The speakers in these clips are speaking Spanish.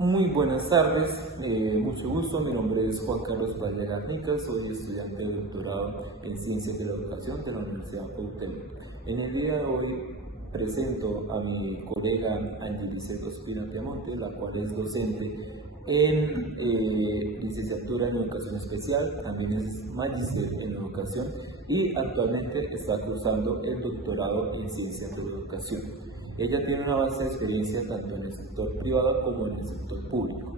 Muy buenas tardes, mucho gusto. Mi nombre es Juan Carlos Padilla Garnica, soy estudiante de doctorado en Ciencias de la Educación de la Universidad Cuauhtémoc. En el día de hoy presento a mi colega Angelice Ospina Piamonte, la cual es docente en licenciatura en Educación Especial, también es magíster en Educación y actualmente está cursando el doctorado en Ciencias de la Educación. Ella tiene una vasta experiencia tanto en el sector privado como en el sector público.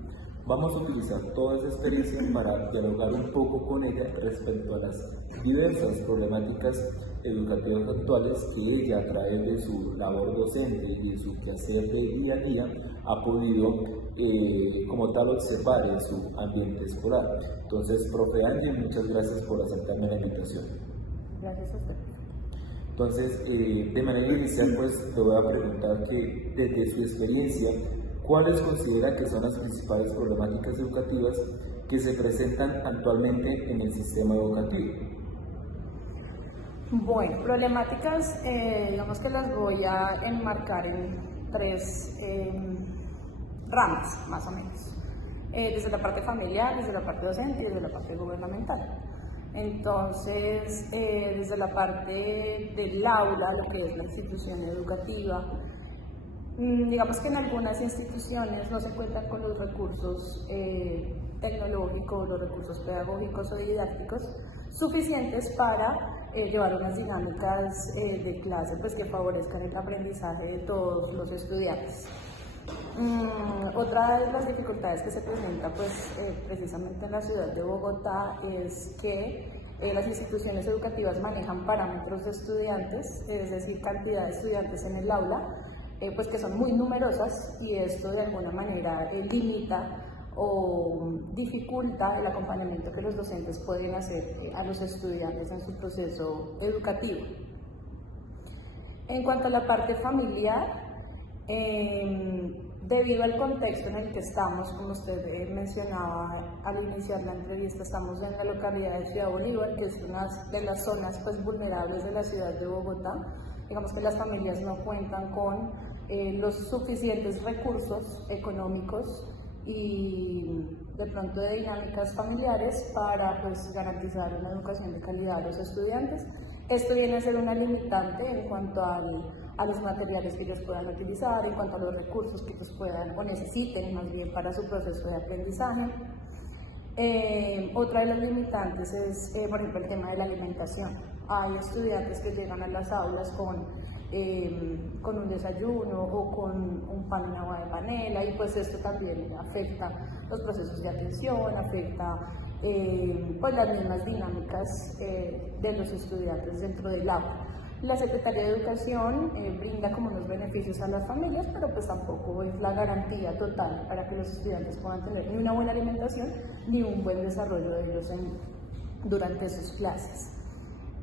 Vamos a utilizar toda esa experiencia para dialogar un poco con ella respecto a las diversas problemáticas educativas actuales que ella, a través de su labor docente y de su quehacer de día a día, ha podido como tal observar en su ambiente escolar. Entonces, profe Ángel, muchas gracias por aceptarme la invitación. Gracias a usted. Entonces, de manera inicial, pues te voy a preguntar que desde su experiencia, ¿cuáles considera que son las principales problemáticas educativas que se presentan actualmente en el sistema educativo? Bueno, problemáticas, digamos que las voy a enmarcar en tres ramas, más o menos. Desde la parte familiar, desde la parte docente y desde la parte gubernamental. Entonces, desde la parte del aula, lo que es la institución educativa, digamos que en algunas instituciones no se cuentan con los recursos tecnológicos, los recursos pedagógicos o didácticos suficientes para llevar unas dinámicas de clase pues, que favorezcan el aprendizaje de todos los estudiantes. Otra de las dificultades que se presenta pues, precisamente en la ciudad de Bogotá es que las instituciones educativas manejan parámetros de estudiantes, es decir, cantidad de estudiantes en el aula, pues que son muy numerosas y esto de alguna manera limita o dificulta el acompañamiento que los docentes pueden hacer a los estudiantes en su proceso educativo. En cuanto a la parte familiar, debido al contexto en el que estamos, como usted mencionaba al iniciar la entrevista, estamos en la localidad de Ciudad Bolívar, que es una de las zonas pues, vulnerables de la ciudad de Bogotá. Digamos que las familias no cuentan con los suficientes recursos económicos y de pronto de dinámicas familiares para pues, garantizar una educación de calidad a los estudiantes. Esto viene a ser una limitante en cuanto a los materiales que ellos puedan utilizar, en cuanto a los recursos que ellos puedan o necesiten más bien para su proceso de aprendizaje. Otra de las limitantes es, por ejemplo, el tema de la alimentación. Hay estudiantes que llegan a las aulas con un desayuno o con un pan en agua de panela y pues esto también afecta los procesos de atención, afecta pues las mismas dinámicas de los estudiantes dentro del aula. La Secretaría de Educación brinda como unos beneficios a las familias, pero pues tampoco es la garantía total para que los estudiantes puedan tener ni una buena alimentación ni un buen desarrollo de ellos durante sus clases.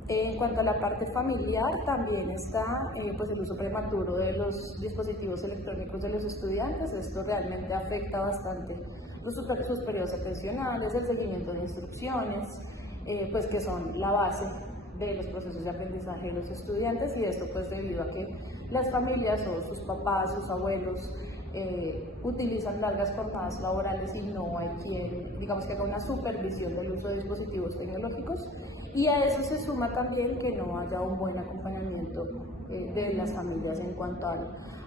En cuanto a la parte familiar, también está pues el uso prematuro de los dispositivos electrónicos de los estudiantes. Esto realmente afecta bastante sus periodos atencionales, el seguimiento de instrucciones, pues que son la base de los procesos de aprendizaje de los estudiantes y esto pues debido a que las familias o sus papás, sus abuelos utilizan largas jornadas laborales y no hay quien, digamos, que haga una supervisión del uso de dispositivos tecnológicos y a eso se suma también que no haya un buen acompañamiento de las familias en cuanto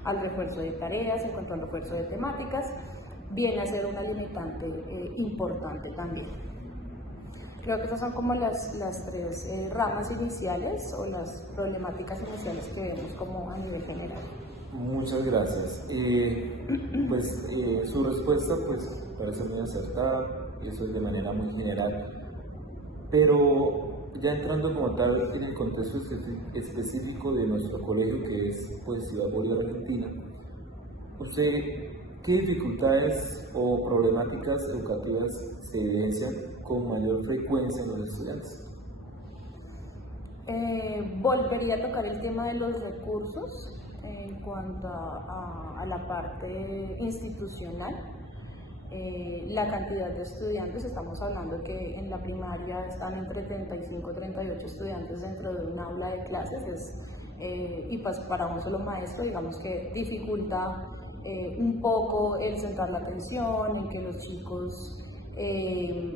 al refuerzo de tareas, en cuanto al refuerzo de temáticas, viene a ser una limitante importante también. Creo que esas son como las tres ramas iniciales o las problemáticas iniciales que vemos como a nivel general. Muchas gracias. Su respuesta pues, parece muy acertada, eso es de manera muy general, pero ya entrando como tal en el contexto específico de nuestro colegio, que es pues, Ciudad Bolívar, Argentina, ¿usted qué dificultades o problemáticas educativas se evidencian con mayor frecuencia en los estudiantes? Volvería a tocar el tema de los recursos en cuanto a la parte institucional. La cantidad de estudiantes, estamos hablando que en la primaria están entre 35 y 38 estudiantes dentro de un aula de clases y pues para un solo maestro digamos que dificulta un poco el centrar la atención, en que los chicos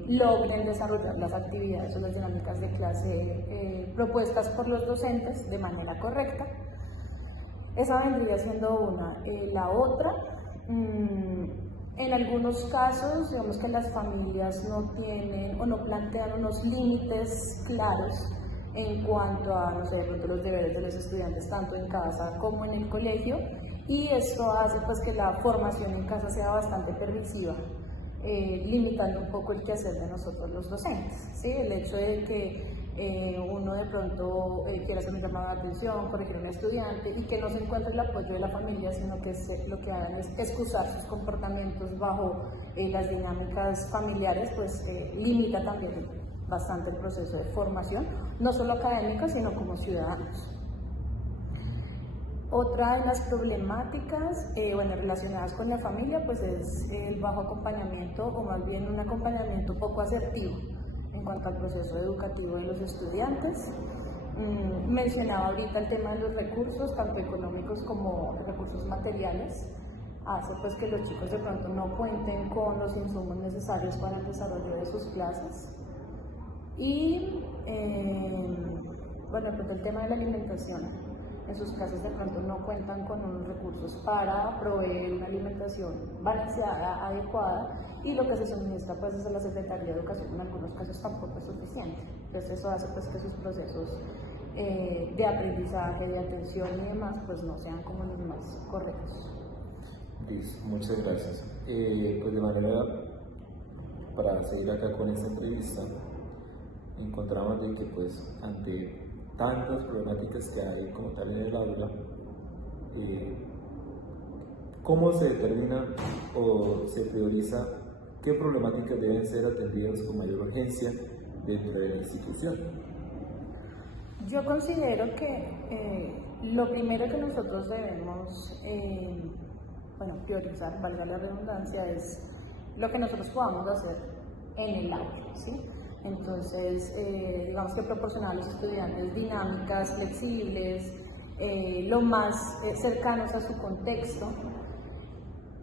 logren desarrollar las actividades o las dinámicas de clase propuestas por los docentes de manera correcta. Esa vendría siendo una. La otra, en algunos casos, digamos que las familias no tienen o no plantean unos límites claros en cuanto a, no sé, de pronto los deberes de los estudiantes, tanto en casa como en el colegio, y esto hace pues que la formación en casa sea bastante permisiva, limitando un poco el quehacer de nosotros los docentes, ¿sí? El hecho de que uno de pronto quiera hacer un llamado de atención, corregir a un estudiante y que no se encuentre el apoyo de la familia, sino que lo que hagan es excusar sus comportamientos bajo las dinámicas familiares, pues limita también bastante el proceso de formación, no solo académica, sino como ciudadanos. Otra de las problemáticas relacionadas con la familia pues es el bajo acompañamiento, o más bien un acompañamiento poco asertivo en cuanto al proceso educativo de los estudiantes. Mencionaba ahorita el tema de los recursos, tanto económicos como recursos materiales. Hace pues que los chicos de pronto no cuenten con los insumos necesarios para el desarrollo de sus clases. Y bueno, pues el tema de la alimentación. En sus casas de pronto no cuentan con unos recursos para proveer una alimentación balanceada, adecuada, y lo que se suministra pues desde la Secretaría de Educación en algunos casos tampoco es suficiente. Entonces eso hace pues que sus procesos de aprendizaje, de atención y demás pues no sean como los más correctos. Listo, muchas gracias. Pues de manera, para seguir acá con esta entrevista, encontramos de que pues ante tantas problemáticas que hay como tal en el aula, ¿cómo se determina o se prioriza qué problemáticas deben ser atendidas con mayor urgencia dentro de la institución? Yo considero que lo primero que nosotros debemos priorizar, valga la redundancia, es lo que nosotros podamos hacer en el aula, ¿sí? Entonces, digamos que proporcionar a los estudiantes dinámicas flexibles, lo más cercanos a su contexto.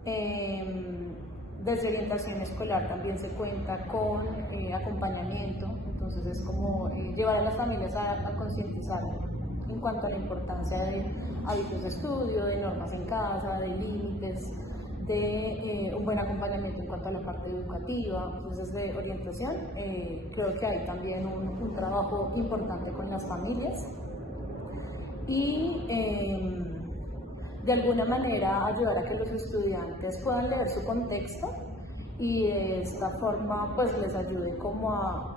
Desde orientación escolar también se cuenta con acompañamiento, entonces es como llevar a las familias a concientizar en cuanto a la importancia de hábitos de estudio, de normas en casa, de límites, de un buen acompañamiento en cuanto a la parte educativa. Entonces, de orientación, creo que hay también un trabajo importante con las familias y de alguna manera ayudar a que los estudiantes puedan leer su contexto y de esta forma pues les ayude como a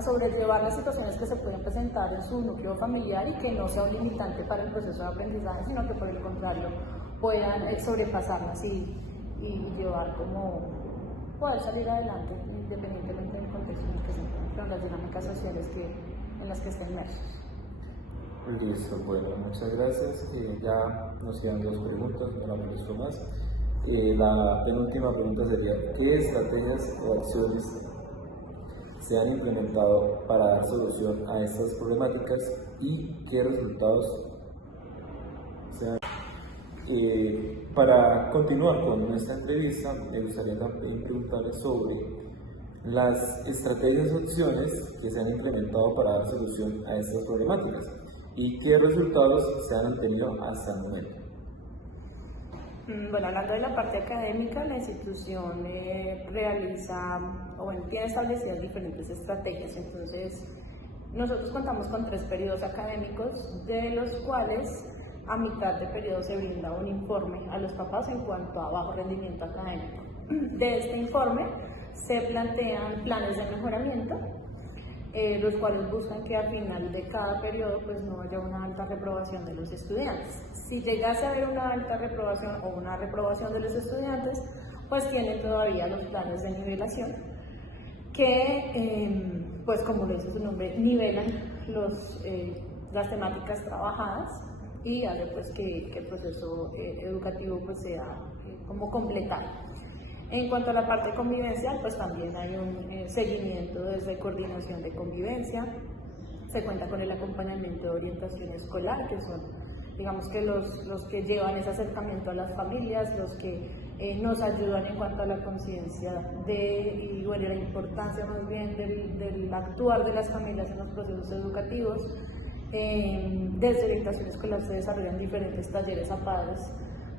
sobrellevar las situaciones que se pueden presentar en su núcleo familiar y que no sea un limitante para el proceso de aprendizaje, sino que por el contrario puedan sobrepasarlas y llevar como poder salir adelante independientemente del contexto en el que se encuentran, las dinámicas sociales en las que estén inmersos. Listo, bueno, muchas gracias. Ya nos quedan dos preguntas, no la molesto más. La penúltima pregunta sería: ¿qué estrategias o acciones se han implementado para dar solución a estas problemáticas y qué resultados se han? Para continuar con nuestra entrevista, me gustaría también preguntarle sobre las estrategias o acciones que se han implementado para dar solución a estas problemáticas y qué resultados se han obtenido hasta el momento. Bueno, hablando de la parte académica, la institución realiza, tiene establecidas diferentes estrategias. Entonces, nosotros contamos con 3 periodos académicos, de los cuales a mitad de periodo se brinda un informe a los papás en cuanto a bajo rendimiento académico. De este informe se plantean planes de mejoramiento, los cuales buscan que al final de cada periodo pues no haya una alta reprobación de los estudiantes. Si llegase a haber una alta reprobación o una reprobación de los estudiantes, pues tienen todavía los planes de nivelación que, pues como lo dice su nombre, nivelan las temáticas trabajadas y hace pues que el proceso educativo pues sea como completado. En cuanto a la parte convivencial, pues también hay un seguimiento desde coordinación de convivencia, se cuenta con el acompañamiento de orientación escolar, que son digamos que los que llevan ese acercamiento a las familias, los que nos ayudan en cuanto a la conciencia y bueno, la importancia más bien del actuar de las familias en los procesos educativos. Desde Orientación Escolar se desarrollan diferentes talleres a padres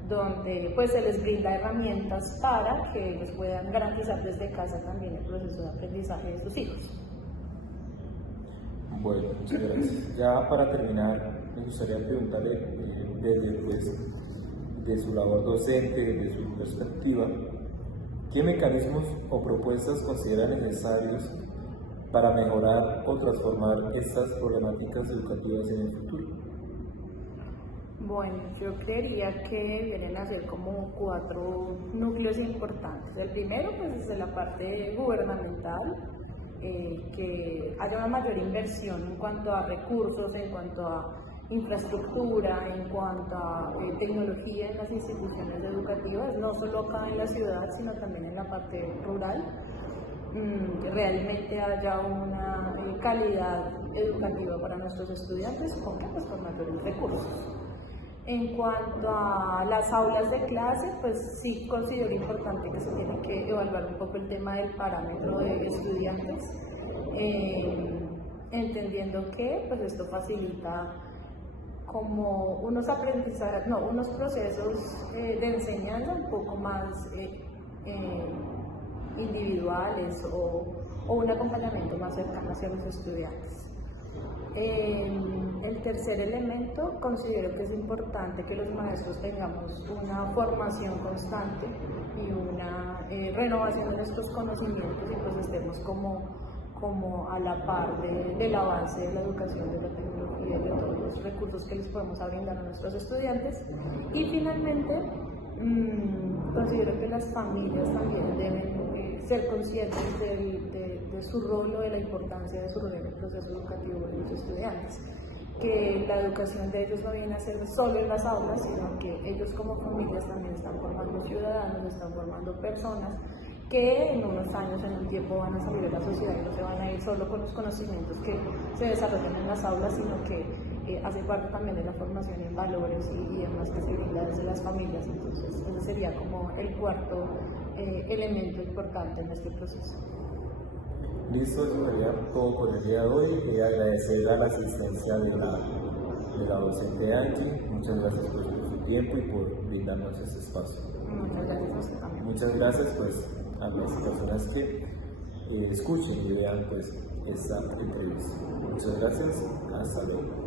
donde pues se les brinda herramientas para que ellos puedan garantizar desde casa también el proceso de aprendizaje de sus hijos. Bueno, muchas gracias. Ya para terminar, me gustaría preguntarle desde su labor docente, desde su perspectiva, ¿qué mecanismos o propuestas considera necesarios para mejorar o transformar estas problemáticas educativas en el futuro? Bueno, yo creería que vienen a ser como 4 núcleos importantes. El primero, pues, desde la parte gubernamental, que haya una mayor inversión en cuanto a recursos, en cuanto a infraestructura, en cuanto a tecnología en las instituciones educativas, no solo acá en la ciudad, sino también en la parte rural. Que realmente haya una calidad educativa para nuestros estudiantes, ¿con qué? Pues con mayores recursos. En cuanto a las aulas de clase, pues sí considero importante que se tiene que evaluar un poco el tema del parámetro de estudiantes, entendiendo que pues esto facilita como unos aprendizajes, unos procesos de enseñanza un poco más individuales o un acompañamiento más cercano hacia los estudiantes. El tercer elemento, considero que es importante que los maestros tengamos una formación constante y una renovación de nuestros conocimientos y pues estemos como a la par del avance de la educación, de la tecnología y de todos los recursos que les podemos brindar a nuestros estudiantes. Y finalmente, considero que las familias también deben ser conscientes de su rol o de la importancia de su rol en el proceso educativo de los estudiantes, que la educación de ellos no viene a ser solo en las aulas, sino que ellos como familias también están formando ciudadanos, están formando personas que en unos años, en un tiempo van a salir de la sociedad y no se van a ir solo con los conocimientos que se desarrollan en las aulas, sino que hace parte también de la formación en valores y demás que se brinda desde las familias. Entonces, ese sería como el cuarto elemento importante en este proceso. Listo, eso sería todo por el día de hoy. Agradecer a la asistencia de la docente Angie. Muchas gracias por su tiempo y por brindarnos este espacio. Muchas gracias a usted también. Muchas gracias pues, a las personas que escuchen y vean pues, esta entrevista. Muchas gracias. Hasta luego.